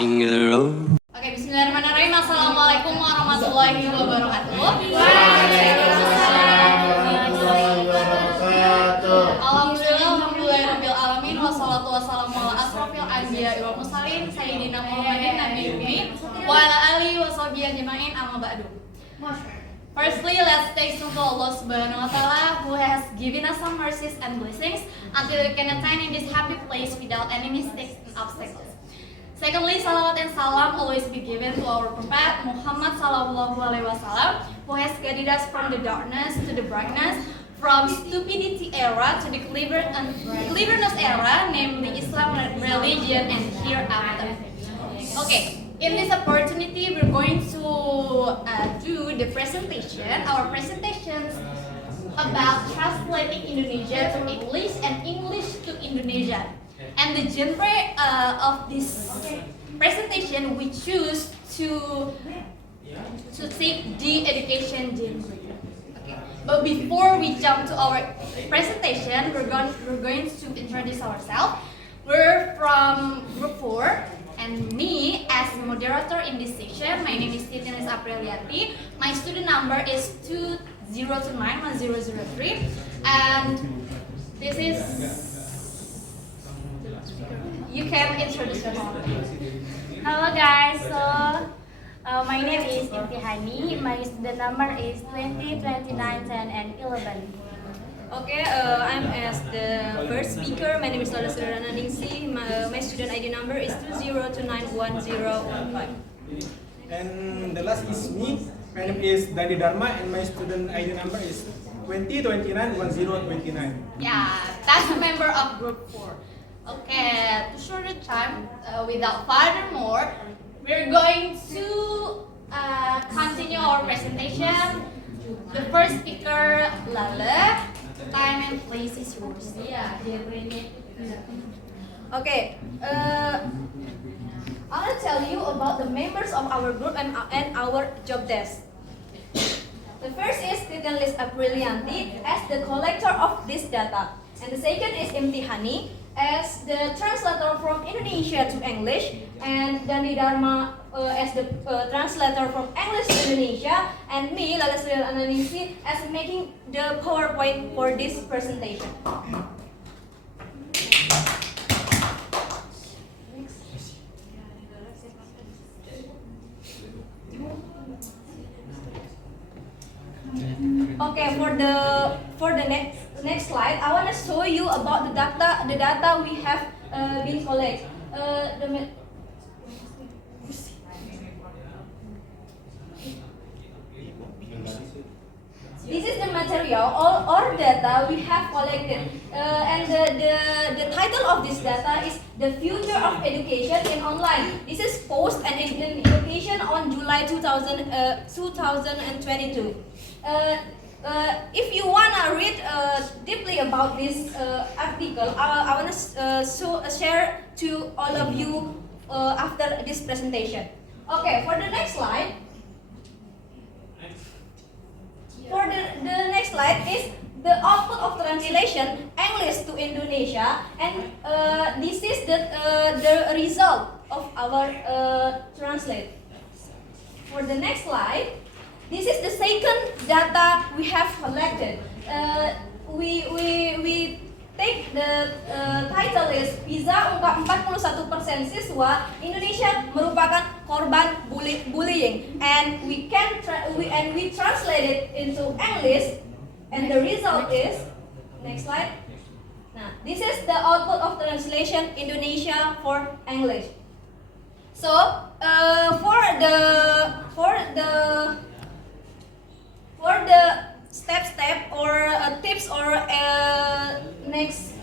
Walking the road. Oke, bismillahirrahmanirrahim. Assalamualaikum warahmatullahi wabarakatuh. Alhamdulillahirabbil alamin wassalatu wassalamu ala asrofil anbiya'i wal mursalin sayyidina Muhammadin nabiyil ummi wa ala alihi washabihi ajmain amma ba'du. Firstly, let's thank to Allah Subhanahu wa Ta'ala who has given us some mercies and blessings until we can attain in this happy place without any mistakes and obstacles. Secondly, salawat and salam always be given to our Prophet Muhammad Sallallahu Alaihi Wasallam, who has guided us from the darkness to the brightness, from stupidity era to the cleverness era, namely Islam religion and hereafter. Okay, in this opportunity, we're going to do the presentation. Our presentations about translating Indonesia to English and English to Indonesia. And the genre of this presentation we choose to take the education genre. Okay. But before we jump to our presentation, we're going to introduce ourselves. We're from Group 4, and me as moderator in this session. My name is Titin Aprilianti. My student number is 20291003, and this is. You can introduce yourself. Hello guys, my name is Imtihani. My student number is 20, 29, 10, and 11. Okay, I'm as the first speaker. My name is Lale Sri Ratnaningsih. My student ID number is 20291015. And the last is me. My name is Dandi Dharma, and my student ID number is 20291029. Yeah, that's a member of Group 4. Okay, to short the time, without further more, we're going to continue our presentation. The first speaker, Lale. Time and place is yours. Yeah. Okay, I'll tell you about the members of our group and our job desk. The first is Titin Aprilianti as the collector of this data, and the second is Imtihani as the translator from Indonesia to English, and Dandi Dharma as the translator from English to Indonesia, and me, Lale Sri Ratnaningsih, as making the PowerPoint for this presentation. Okay, for the next slide, I want to show you about the data we have been collected. This is the material or data we have collected, and the title of this data is The Future of Education in Online. This is post and education on July 2022. If you wanna read deeply about this article, I wanna share to all of you after this presentation. Okay, for the next slide. For the next slide is the output of translation English to Indonesia, and this is the result of our translate. For the next slide, this is the second data we have collected. We take the title is PISA ungkap 41% siswa Indonesia merupakan korban bullying, and we translate it into English, and the result is next slide. Now, this is the output of translation Indonesia for English. So for the step or tips or next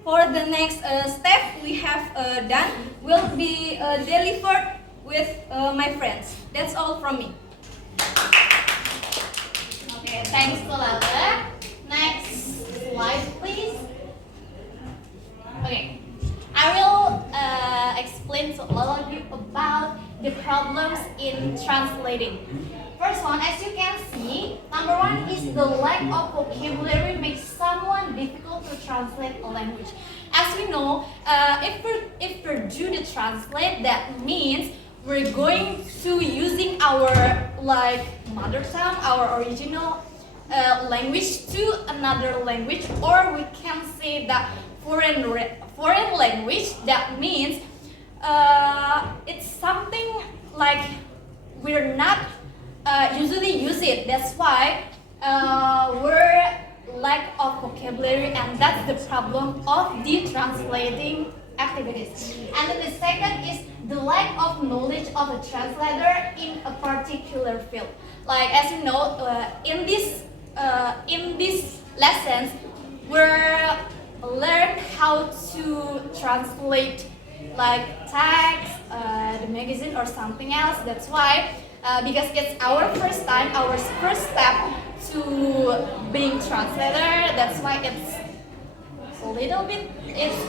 for the next step we have done will be delivered with my friends. That's all from me. Okay, thanks to Lale. Next slide, please. Okay, I will explain to all of you about the problems in translating. First one, as you can see, Number one is the lack of vocabulary makes someone difficult to translate a language. As we know, if we're due to translate, that means we're going to using our like mother tongue, our original language to another language, or we can say that foreign language. That means it's something like we're not usually use it. That's why we're lack of vocabulary, and that's the problem of the translating activities. And then the second is the lack of knowledge of a translator in a particular field. Like as you know, in these lessons, we're learn how to translate like text, the magazine or something else. That's why because it's our first time, our first step to being translator. That's why it's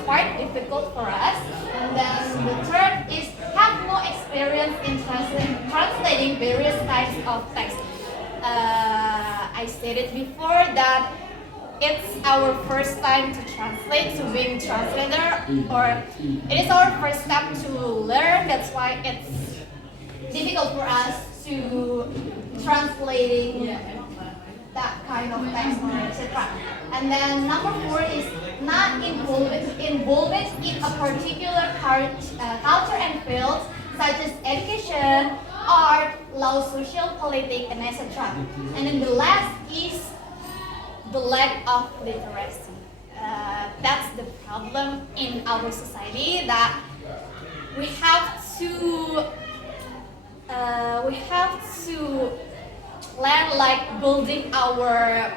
quite difficult for us. And then the third is have no experience in translating various types of text. I stated before that it's our first time to translate, to being translator, or it is our first step to learn. That's why it's difficult for us to translating that kind of text, etc. And then number 4 is not involvement in a particular culture and fields such as education, art, law, social, politics, and etc. And then the last is the lack of literacy. That's the problem in our society, that we have to plan like building our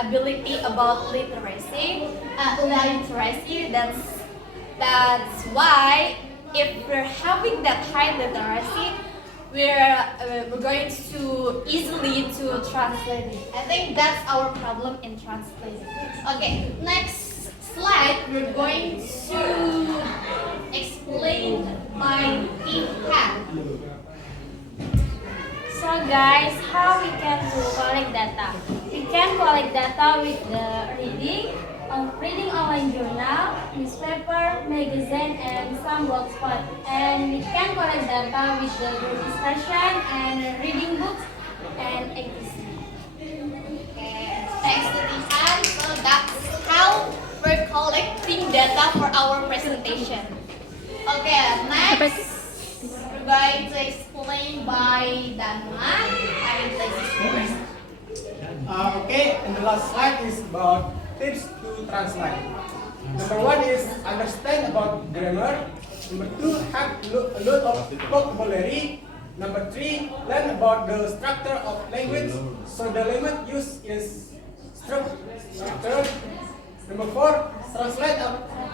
ability about literacy. That's why if we're having that high literacy, we're going to easily to translate it. I think that's our problem in translating. Okay, next slide we're going to explain my impact. So guys, how we can collect data? We can collect data with the reading online journal, newspaper, magazine, and some blogspot. And we can collect data with the group discussion and reading books and etc. Okay, thanks to Titin. So that's how we're collecting data for our presentation. Okay, next we're going to explain by Dharma. I will take this first. Okay, and the last slide is about tips to translate. Number 1 is understand about grammar. Number 2, have a lot of vocabulary. Number 3, learn about the structure of language, so the language used is structured. Number 4, translate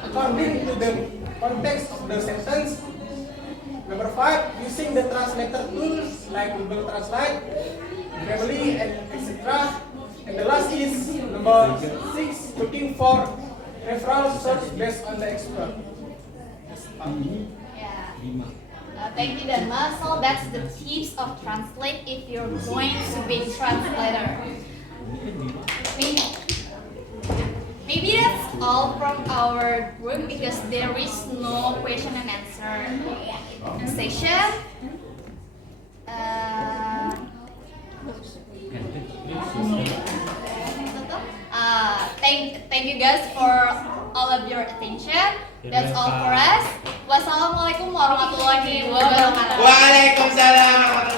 according to the context of the sentence. Number 5, using the translator tools like Google Translate, Grammarly, and etc. And the last is number 6, looking for referral source based on the expert. Yeah. Thank you, Dharma. So that's the tips of translate if you're going to be translator. Maybe that's all from our group because there is no question and answer session. Thank you guys for all of your attention. That's all for us. Wassalamualaikum warahmatullahi wabarakatuh. Waalaikumsalam warahmatullahi